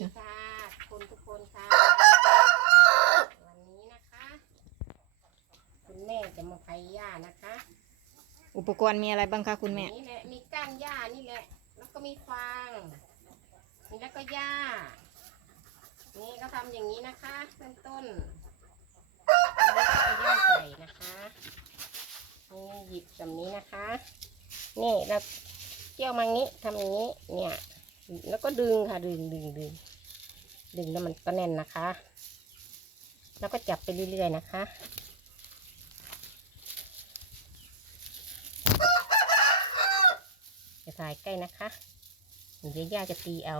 จ้ะค่ะคุณทุกคนค่ะ วันนี้นะคะ คุณแม่จะมาไผ่หญ้านะคะอุปกรณ์มีอะไรบ้างคะคุณแม่ นี่แหละ มีก้านหญ้านี่แหละ แล้วก็มีฟางนี่แล้วก็หญ้า นี่ก็ทำอย่างนี้นะคะเริ่มต้นนี่เอาหญ้าใส่นะคะนี่หยิบแบบนี้นะคะ นี่เราเกี่ยวมางี้ทำอย่างนี้ เนี่ย แล้วก็ดึงค่ะ ดึงดึงดึงดึงแล้วมันก็แน่นนะคะ แล้วก็จับไปเรื่อยๆนะคะจะถ่ายใกล้นะคะเดี๋ยวย่าจะตีเอา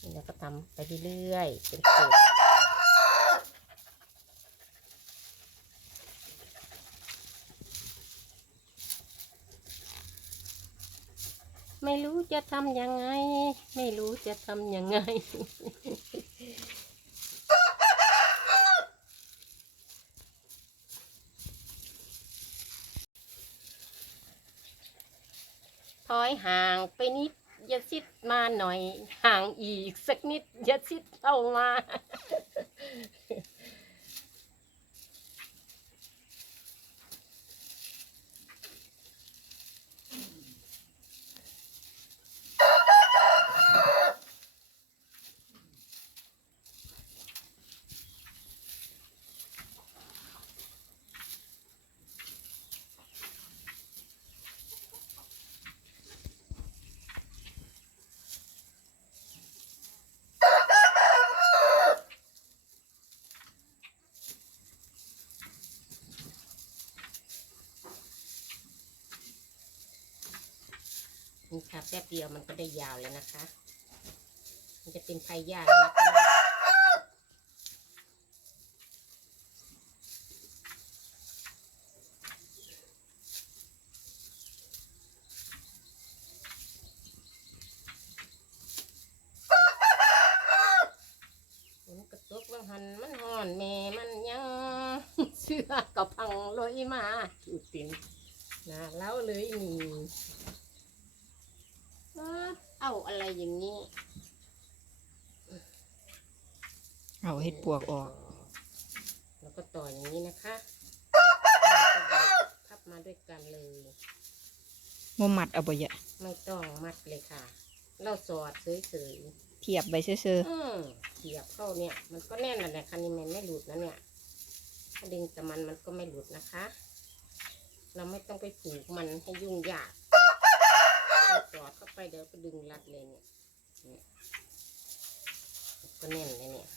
นี่เราก็ทำไปเรื่อยๆเป็นสูตรไม่รู้ จะทำยังไง ไม่รู้จะทำยังไง ถอยห่างไปนิดอย่าซิดมาหน่อย ห่างอีกสักนิดอย่าซิดเข้ามา นี่ค่ะแป๊บเดียวมันก็ได้ยาวแล้วนะคะ มันจะเป็นไผ่ยาวแล้วนะคะฝนกระตุกว่าหันมันห่อนแม่มันยังเสื้อกระพังลอยมาจุดตินนะเล่าเลยนี่เอ้อ เอาอะไรอย่างนี้ เอาเห็ดปวกออก แล้วก็ต่ออย่างนี้นะคะพับมาด้วยกันเลยบ่มัดเอาบ่ยะไม่ต้องมัดเลยค่ะ เราสอดเฉยเทียบใบซื่อๆอืมเสียบเข้าเนี่ย มันก็แน่นแล้วแหละคันนี้มันไม่หลุดนะเนี่ยถ้าดึงแต่มันมันก็ไม่หลุดนะคะ เราไม่ต้องไปผูกมันให้ยุ่งยากเรา สอดเข้าไปเดี๋ยวก็ดึงรัดเลยเนี่ยเนี่ยก็แน่นเลยเนี่ย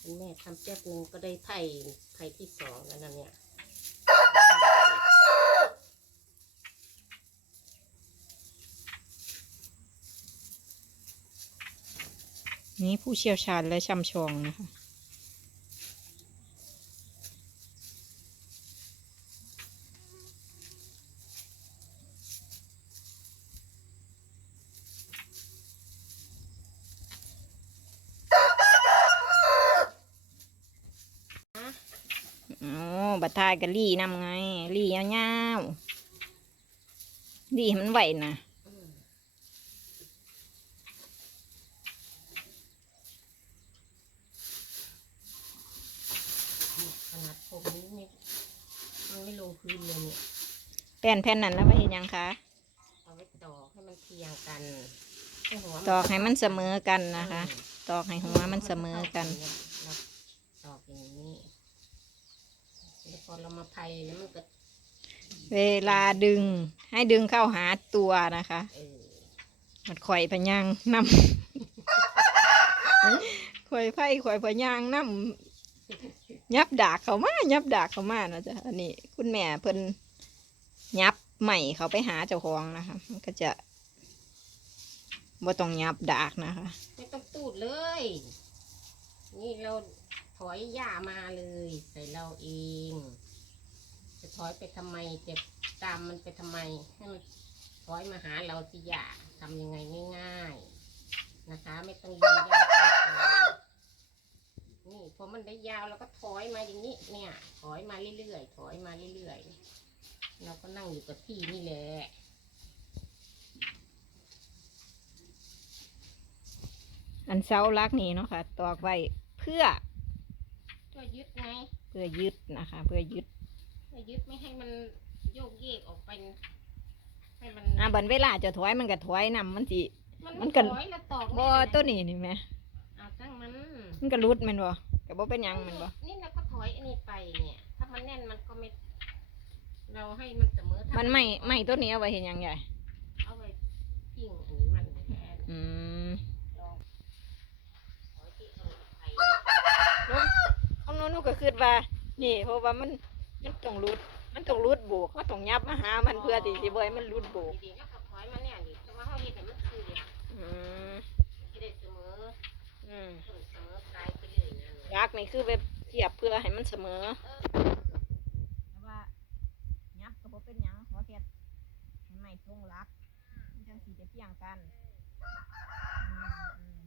คุณแม่ทำแป๊บหนึ่งก็ได้ไผ่ไผ่ที่สองแล้วนะเนี่ยนี่ผู้เชี่ยวชาญและช่ำชองนะคะ อ๋อ บัดทายกับลี่นำไง ลี่ยาวๆลี่ให้มันไหวนะอืมขนาดผมนี้นี่มันไม่ลงพื้นเลยเนี่ยแผ่นแผ่นนั้นแล้วไปเห็นยังคะเอาไว้ตอกให้มันเทียงกันให้หัวตอกให้มันเสมอกันนะคะ ตอกให้หัวมันเสมอกันเราตอกอย่างนี้แล้ว พอเรามาไผ่แล้วมันก็เวลาดึงให้ดึงเข้าหาตัวนะคะ เออมันข่อยพะยางนำ ข่อยไผ่ข่อยพะยางนำยับดากเขามายับดากเขามานะจ๊ะอันนี้คุณแม่เพิ่นยับใหม่เขาไปหาเจ้าของนะคะมันก็จะบ่ต้องยับดากนะคะ ไม่ต้องตูดเลย นี่เรา ถอยหญ้ามาเลยใส่เราเอง จะถอยไปทำไมจะตามมันไปทำไมให้มันถอยมาหาเราสิอย่าทำยังไงง่ายๆนะคะ ไม่ต้องยุ่งยากมากเลยนี่พอมันได้ยาวเราก็ถอยมาอย่างนี้เนี่ย ถอยมาเรื่อยๆถอยมาเรื่อยๆเราก็นั่งอยู่กับที่นี่แหละอันเสาลักนี่เนาะค่ะตอกไว้เพื่อ ก็ยึดไงเพื่อยึดนะคะ เพื่อยึดก็ยึดไม่ให้มันโยกเยกออกไปให้มันอะบันเวลาจะถอยมันก็ถอยนำมันสิมันมันก็ ถอยแล้วตอกบ่แน่เลยนะตัวนี้นี่แหมเอาตั้งมันมันก็รุดแมันบ่ก็บ่เป็นหยังแมันบ่นี่เราก็ถอยอันนี้ไปเนี่ย ถ้ามันแน่นมันก็ไม่ เราให้มันเสมอถ้ามันไม่ไม่ตัวนี้เอาไว้เห็นยังไงเอาไว้พิงอันนี้มันแทน อืม ลองถอยที่เอาไป เอาโน้นหนูก็ คิดว่า นี่ เพราะว่ามันมันต้องรุด มันต้องรุดโบกเขาต้องยับมาหา มันเพื่อที่สิบ่ให้มันรุดโบกดีๆแล้วก็ถอยมาเนี่ยนี่แต่ว่าเขาเห็นเนี่ยมันคือเนี่ยอืมจะได้เสมออืมต้นเสมอปลายไปเลยนะหนูยักษ์นี่คือแบบเทียบเพื่อให้มันเสมอเออแต่ว่ายับก็บ่เป็นหยังขอแค่ให้ไม่ตรงรักมันจังสิจะเพียงกันอืมอืม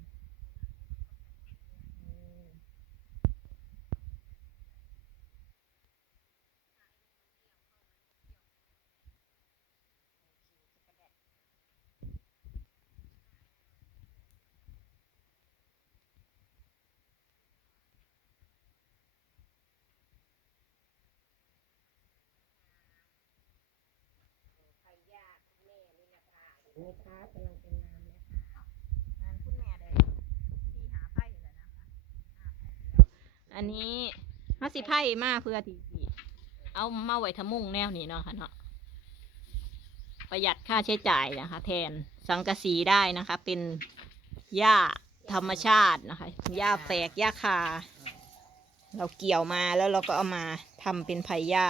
ใครยากแม่นี่ นี่ครับกำลังเป็นงามแล้วงานคุณแม่ได้ที่หาไพ่แล้วนะคะห้าไพ่แล้วอันนี้เฮาสิไพ่มาเพื่อที่สิเอามาไว้ทะมุ่งแนวนี้เนาะค่ะเนาะประหยัดค่าใช้จ่ายนะคะ แทนสังกะสีได้นะคะ เป็นหญ้าธรรมชาตินะคะหญ้าแฝกหญ้าคา เราเกี่ยวมาแล้วเราก็เอามาทำเป็นไผ่หญ้า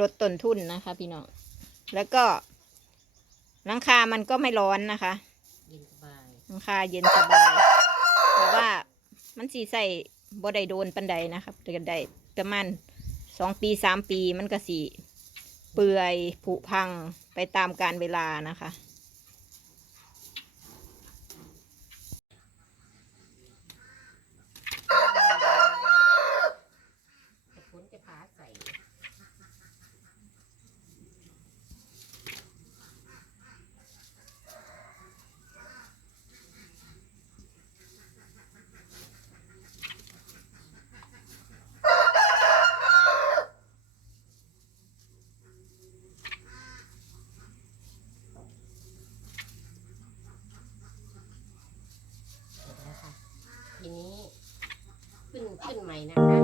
ลดต้นทุนนะคะ พี่น้อง แล้วก็หลังคามันก็ไม่ร้อนนะคะเย็นสบายหลังคาเย็นสบายแต่ว่ามันสีใส่บ่ได้โดนปันใดนะครับแต่ก็ได้ประมาณสองปีสามปีมันก็สีเปื่อยผุพังไปตามการเวลานะคะ แต่ผลจะพาใส่ เสร็จแล้วค่ะทีนี้ขึ้นขึ้นใหม่ นะคะ